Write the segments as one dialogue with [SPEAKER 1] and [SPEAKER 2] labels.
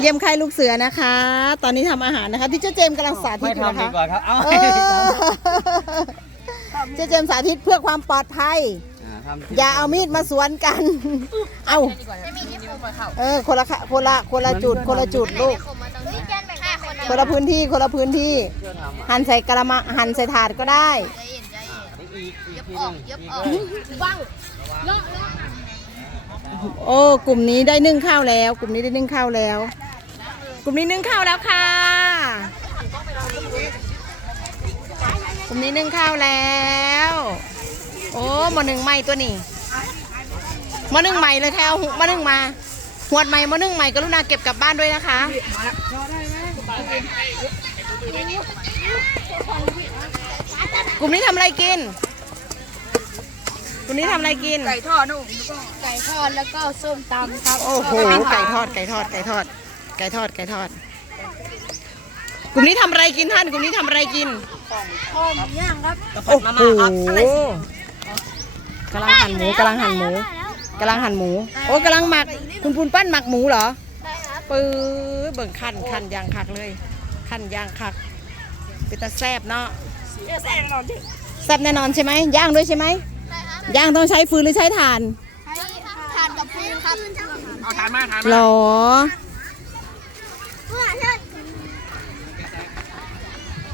[SPEAKER 1] เยี่ยมใครลูกเสือนะคะ ตอนนี้ทำอาหารนะคะที่เจ๊เจมส์กำลังสาธิ
[SPEAKER 2] ไม่
[SPEAKER 1] ตอยู่นะ
[SPEAKER 2] ทำดี
[SPEAKER 1] คะ
[SPEAKER 2] กว่าครับ เอา
[SPEAKER 1] เออเจ๊เจมส์สาธิตเพื่อความปลอดภัยา
[SPEAKER 2] ทำ
[SPEAKER 1] อย่าเอามีดมาสวนกัน เอาเออคนละค่ะคนละคนละจุดคนละจุดลูก คนละพื้นที่คนละพื้นที่
[SPEAKER 2] เพื่อทำอะ
[SPEAKER 1] หั่นใส่กระมังหั่นใส่ถาดก็ได้
[SPEAKER 2] อีกอีกอีกทีหนึงอีกเลย
[SPEAKER 1] โอ้กลุ่มนี้ได้นึ่งข้าวแล้ว กลุ่มนี้ได้นึ่งข้าวแล้ว กลุ่มนี้นึ่งข้าวแล้วค่ะ กลุ่มนี้นึ่งข้าวแล้ว โอ้มาหนึ่งใหม่ตัวนี้มาหนึ่งใหม่เลยแถวมาหนึ่งมาหวดใหม่มาหนึ่งใหม่กรุณาเก็บกลับบ้านด้วยนะคะกลุ่มนี้ทำอะไรกิน กลุ่มนี้ทำอะไรกิน
[SPEAKER 3] ไก่ทอดนุ่มไก่ทอดแล้วก็ส้มตำครับ
[SPEAKER 1] โอ้โห ไก่ทอด ไก่ทอด ไก่ทอด ไก่ทอด ไก่ทอด กลุ่มนี้ทำอะไรกินท่าน กลุ่มนี้ทำอะไรกิน
[SPEAKER 3] ข้มย่างครับ
[SPEAKER 1] โอ้โหกำลังหั่นหมูกำลังหั่นหมูกำลังหั่นหมู โอ้กำลังหมัก คุณปูนปั้นหมักหมูเหรอปื้อเบิ่งขั้นขั้นยางคักเลย ขั้นยางคัก เป็นตาแซบเนาะ
[SPEAKER 3] แซงนอนดิ
[SPEAKER 1] แซบแน่นอนใช่ไหมย่างด้วยใช่ไหม ย่างต้องใช้ฟืนหรือใช้ถ่าน
[SPEAKER 3] ทานกับพื้นครับ
[SPEAKER 2] เอาทานมาทาน
[SPEAKER 1] หร
[SPEAKER 2] มา
[SPEAKER 1] อ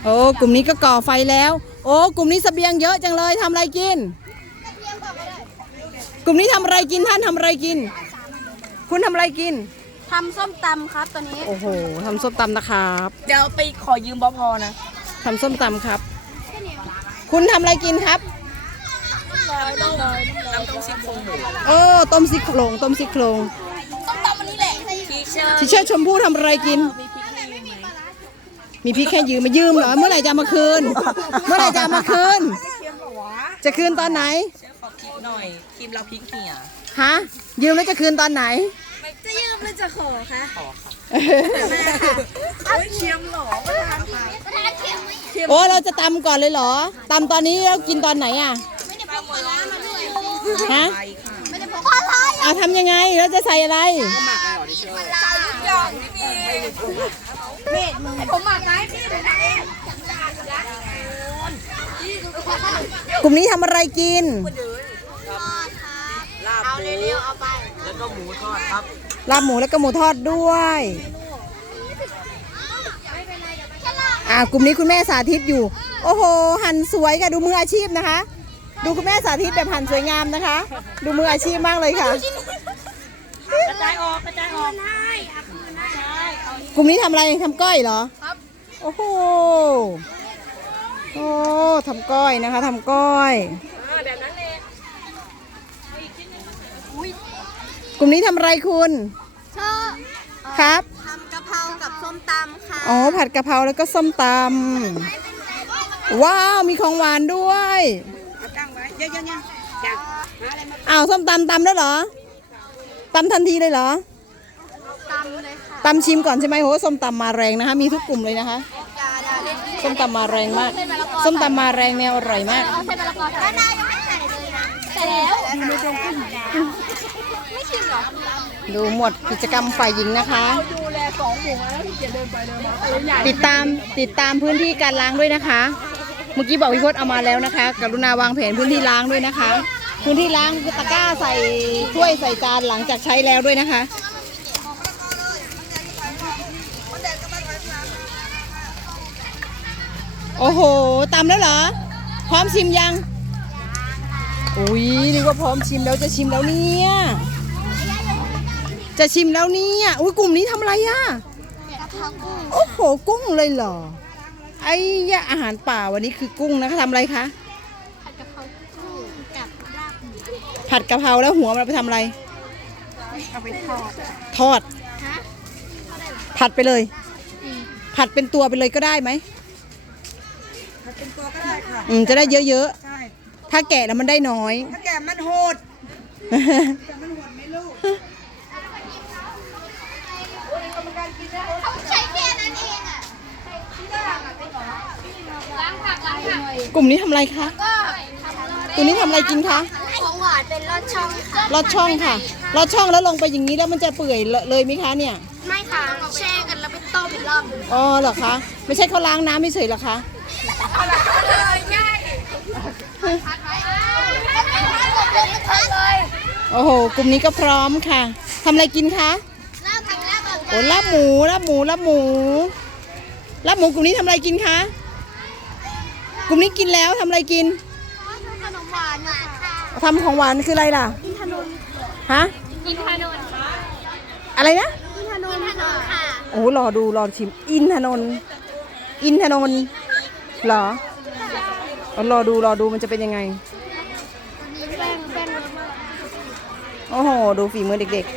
[SPEAKER 1] โอ้กลุ่มนี้ก็ก่อไฟแล้ว โอ้กลุ่มนี้เสบียงเยอะจังเลยทำอะไรกิน กลุ่มนี้ทำอะไรกินท่านทำอะไรกิน คุณทำอะไรกิน
[SPEAKER 3] ทำส้มตำครับตอนนี้
[SPEAKER 1] โอ้โหทำส้มตำนะครับ
[SPEAKER 3] เดี๋ยวไปขอยืมบพอนะ
[SPEAKER 1] ทำส้มตำครับ คุณทำอะไรกินครับ
[SPEAKER 3] ต้องเลย น้ำต้มซี่โครงหมู
[SPEAKER 1] โอ้ต้มซี่โครงต้มซี่โครง
[SPEAKER 3] ส้มตำอันนี้แหละทีเชอร์
[SPEAKER 1] ทิเชอร์ชมพู่ทำอะไรกิน
[SPEAKER 3] มีพริกให้ยืมไหม
[SPEAKER 1] มีพี่แค่ยืมมายืมเหรอเมื่อไหร่จะเอามาคืน เมื่อไหร่จะเอามาคืน จะคืนตอนไหน
[SPEAKER 3] เชฟขอพริกหน่อยครีมเราพริกเหี่ย
[SPEAKER 1] ฮะยืมแล้วจะคืนตอนไหน
[SPEAKER 3] จะยืมหรือจะขอคะขอค่ะเค็มหรอประธานประธานเค็มไหม
[SPEAKER 1] โอ้เราจะตำก่อนเลยเหรอตำตอนนี้แล้วกินตอนไหนอะ ฮะ
[SPEAKER 3] ไม่ได้พกปลาร้า
[SPEAKER 1] เอาทำยังไงแล้วจะใส่อะไร
[SPEAKER 3] ใส่ทุกอย่างที่มีเม็ดมือผมหมักไงพี่ผมหมักเอง
[SPEAKER 1] กลุ่มนี้ทำอะไรกิน
[SPEAKER 3] เอาเร็วๆเอาไป
[SPEAKER 2] แล้วก็หมูทอดครับ
[SPEAKER 1] ลาบหมูแล้วก็หมูทอดด้วยอ่ากลุ่มนี้คุณแม่สาธิตอยู่ โอ้โห หั่นสวยค่ะดูมืออาชีพนะคะ ดูคุณแม่สาธิตแบบหั่นสวยงามนะคะ ดูมืออาชีพมากเลยค่ะ
[SPEAKER 3] กระจายออกกระจายออกให้
[SPEAKER 1] กลุ่มนี้ทำอะไรทำก้อยเหรอ
[SPEAKER 3] ครับ
[SPEAKER 1] โอ้โห โอ้ทำก้อยนะคะทำก้อย
[SPEAKER 3] แบบนั้นเลย
[SPEAKER 1] กลุ่มนี้ทำอะไรคุณ
[SPEAKER 3] ชอบ
[SPEAKER 1] ครับ
[SPEAKER 3] ทำกะเพรากับส้มตำค่ะ
[SPEAKER 1] อ๋อ ผัดกะเพราแล้วก็ส้มตำว้าว มีของหวานด้วย
[SPEAKER 3] ตั้งไว้เยอะๆๆจ้ะหาอะไรมา
[SPEAKER 1] อ้าวส้มตำตำแล้วเหรอตำทันทีเลยเหรอ
[SPEAKER 3] ตำเลยค่ะ
[SPEAKER 1] ตำชิมก่อนใช่ไหมโหส้มตำมาแรงนะคะ มีทุกกลุ่มเลยนะคะ
[SPEAKER 3] จ้าดาเล่น
[SPEAKER 1] ส้มตำมาแรงมากส้มตำมาแรงแนวอร่อยมาก
[SPEAKER 3] เอาเส้นมะละกอใส่ได้ยังไม่ใส่เลยนะใส่แล้วไม่จงขึ้นไม่ชิมหรอ
[SPEAKER 1] ดูหมวดกิจกรรมฝ่ายหญิงนะคะ
[SPEAKER 3] ดูแลสองหัวแล้วที่เกียจเดินไปเดินมาตัวใหญ่
[SPEAKER 1] ติดตามติดตามพื้นที่การล้างด้วยนะคะเมื่อกี้บอกพี่พจน์เอามาแล้วนะคะ กรุณาวางแผนพื้นที่ล้างด้วยนะคะ พื้นที่ล้างคือตะกร้าใส่ถ้วยใส่จานหลังจากใช้แล้วด้วยนะคะ โอ้โหตำแล้วเหรอ พร้อมชิมยังอุ้ยนึกว่าพร้อมชิมแล้วจะชิมแล้วเนี่ยจะชิมแล้วเนี่ยอุ้ยกลุ่มนี้ทำอะไรอะโอ้โหกุ้งเลยเหรอไอ้ยะอาหารป่าวันนี้คือกุ้งนะคะทำอะไรคะ
[SPEAKER 3] ผัดกะเพรากุ้งกับรากหมู
[SPEAKER 1] ผัดกะเพราแล้วหัวมันเอาไปทำอะไร
[SPEAKER 3] เอาไปทอด
[SPEAKER 1] ทอดผัดไปเลยผัดเป็นตัวไปเลยก็ได้ไหม
[SPEAKER 4] เป็นตัวก็ได้ค่ะ
[SPEAKER 1] อืมจะได้เยอะ
[SPEAKER 4] ใช่
[SPEAKER 1] ๆ ถ้าแกะแล้วมันได้น้อย
[SPEAKER 4] ถ้าแกมันโหดแต่มันโหดไหม่ลูก
[SPEAKER 3] ใช้แค่นั้นเองอะล้างผั กล้างผัก
[SPEAKER 1] กลุ่มนี้ทำอะไรคะ
[SPEAKER 3] ก็
[SPEAKER 1] กลุ่มนี้ทำอะไรกินคะ
[SPEAKER 3] ของหวานเป็นลอดช่องค่ะ
[SPEAKER 1] ลอดช่องค่ะลอดช่องแล้วลงไปอย่างนี้แล้วมันจะเปื่อยเลยไหมคะเนี่ย
[SPEAKER 3] ไไม่
[SPEAKER 4] ค่ะแช่กันแล้วไปต้มอีกรอบหนึ่ง
[SPEAKER 1] อ๋อเหรอคะไม่ใช่เขาล้างน้ำไม่เฉยๆเหรอคะ
[SPEAKER 4] เลยง่ายพัดไว้ไม่พัดผมเลยพัดเลย
[SPEAKER 1] โอ้โห กลุ่มนี้ก็พร้อมค่ะทำอะไรกินคะ
[SPEAKER 4] ลาบทำลาบแบบ
[SPEAKER 1] โอ้ลาบหมูลาบหมูลาบหมูลาบหมูกลุ่มนี้ทำอะไรกินคะ กลุ่มนี้กินแล้วทำอะไรกิน
[SPEAKER 4] ขนมหวานค่ะ
[SPEAKER 1] ทำของหวานคืออะไรล่ะ
[SPEAKER 4] อินทนนท์
[SPEAKER 1] ฮะ
[SPEAKER 4] อินทนนท์
[SPEAKER 1] อะไรนะ
[SPEAKER 4] อินทนนท์อินทนนท์ค่ะ
[SPEAKER 1] โอ้รอดูรอชิม อินทนนท์อินทนนท์เหรอเอารอดูรอดูมันจะเป็นยังไง
[SPEAKER 4] แป้งแป้ง
[SPEAKER 1] โอ้โห ดูฝีมือเด็กๆ